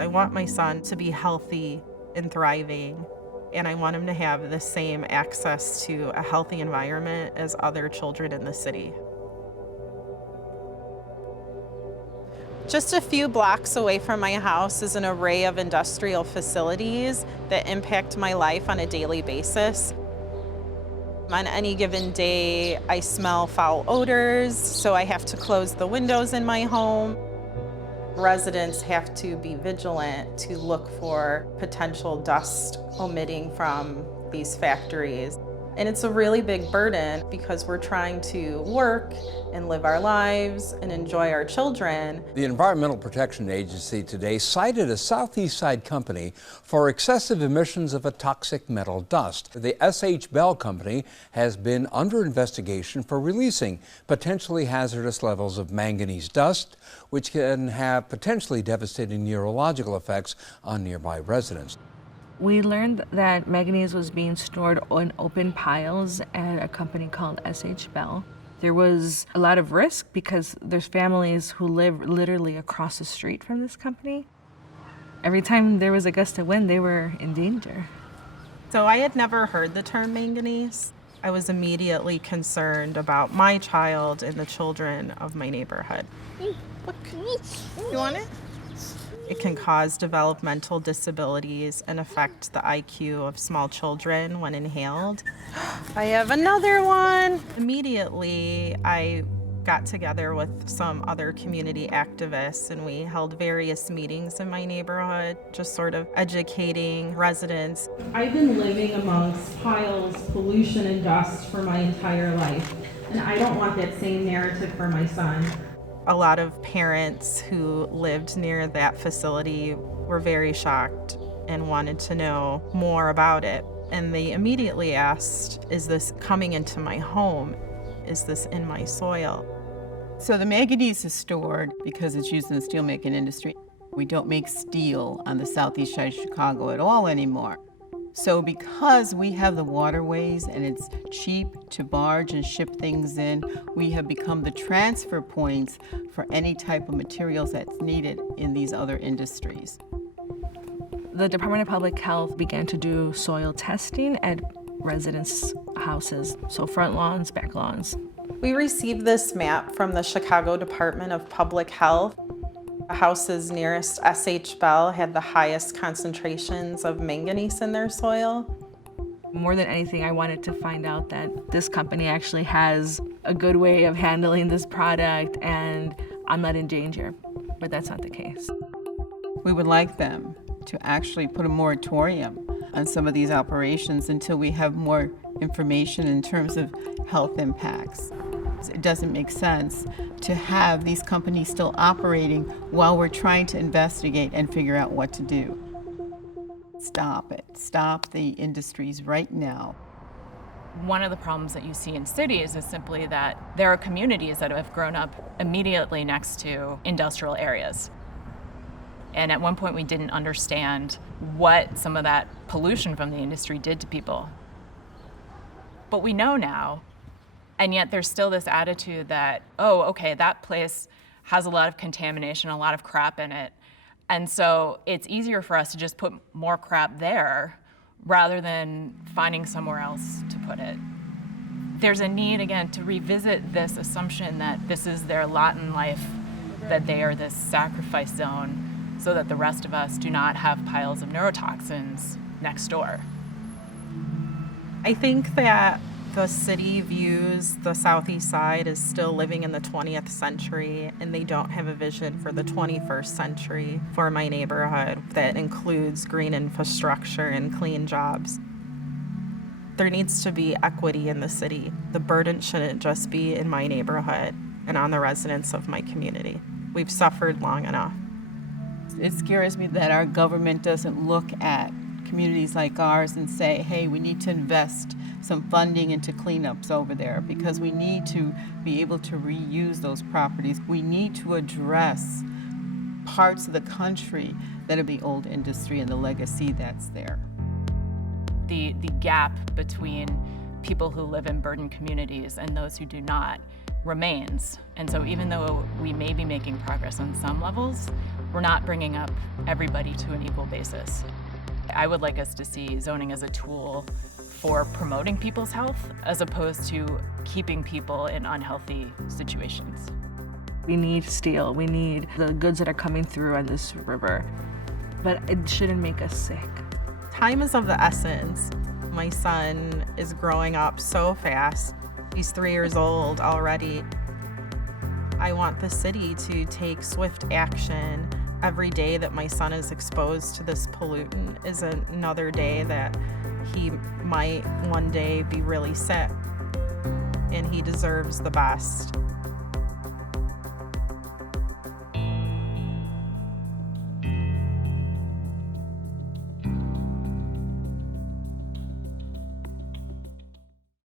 I want my son to be healthy and thriving, and I want him to have the same access to a healthy environment as other children in the city. Just a few blocks away from my house is an array of industrial facilities that impact my life on a daily basis. On any given day, I smell foul odors, so I have to close the windows in my home. Residents have to be vigilant to look for potential dust emitting from these factories. And it's a really big burden because we're trying to work and live our lives and enjoy our children. The Environmental Protection Agency today cited a Southeast Side company for excessive emissions of a toxic metal dust. The S.H. Bell Company has been under investigation for releasing potentially hazardous levels of manganese dust, which can have potentially devastating neurological effects on nearby residents. We learned that manganese was being stored in open piles at a company called S.H. Bell. There was a lot of risk because there's families who live literally across the street from this company. Every time there was a gust of wind, they were in danger. So I had never heard the term manganese. I was immediately concerned about my child and the children of my neighborhood. Look, you want it? It can cause developmental disabilities and affect the IQ of small children when inhaled. I have another one. Immediately, I got together with some other community activists and we held various meetings in my neighborhood, just sort of educating residents. I've been living amongst piles, pollution, and dust for my entire life, and I don't want that same narrative for my son. A lot of parents who lived near that facility were very shocked and wanted to know more about it. And they immediately asked, is this coming into my home? Is this in my soil? So the manganese is stored because it's used in the steelmaking industry. We don't make steel on the southeast side of Chicago at all anymore. So because we have the waterways and it's cheap to barge and ship things in, we have become the transfer points for any type of materials that's needed in these other industries. The Department of Public Health began to do soil testing at residents' houses, so front lawns, back lawns. We received this map from the Chicago Department of Public Health. The houses nearest S.H. Bell had the highest concentrations of manganese in their soil. More than anything, I wanted to find out that this company actually has a good way of handling this product and I'm not in danger, but that's not the case. We would like them to actually put a moratorium on some of these operations until we have more information in terms of health impacts. It doesn't make sense to have these companies still operating while we're trying to investigate and figure out what to do. Stop it. Stop the industries right now. One of the problems that you see in cities is simply that there are communities that have grown up immediately next to industrial areas. And at one point we didn't understand what some of that pollution from the industry did to people. But we know now. And yet there's still this attitude that, oh, okay, that place has a lot of contamination, a lot of crap in it. And so it's easier for us to just put more crap there rather than finding somewhere else to put it. There's a need, again, to revisit this assumption that this is their lot in life, that they are this sacrifice zone so that the rest of us do not have piles of neurotoxins next door. I think that the city views the Southeast Side as still living in the 20th century, and they don't have a vision for the 21st century for my neighborhood that includes green infrastructure and clean jobs. There needs to be equity in the city. The burden shouldn't just be in my neighborhood and on the residents of my community. We've suffered long enough. It scares me that our government doesn't look at communities like ours and say, hey, we need to invest some funding into cleanups over there because we need to be able to reuse those properties. We need to address parts of the country that are the old industry and the legacy that's there. The gap between people who live in burdened communities and those who do not remains. And so even though we may be making progress on some levels, we're not bringing up everybody to an equal basis. I would like us to see zoning as a tool for promoting people's health as opposed to keeping people in unhealthy situations. We need steel, we need the goods that are coming through on this river, but it shouldn't make us sick. Time is of the essence. My son is growing up so fast. He's 3 years old already. I want the city to take swift action. Every day that my son is exposed to this pollutant is another day that he might one day be really sick, and he deserves the best.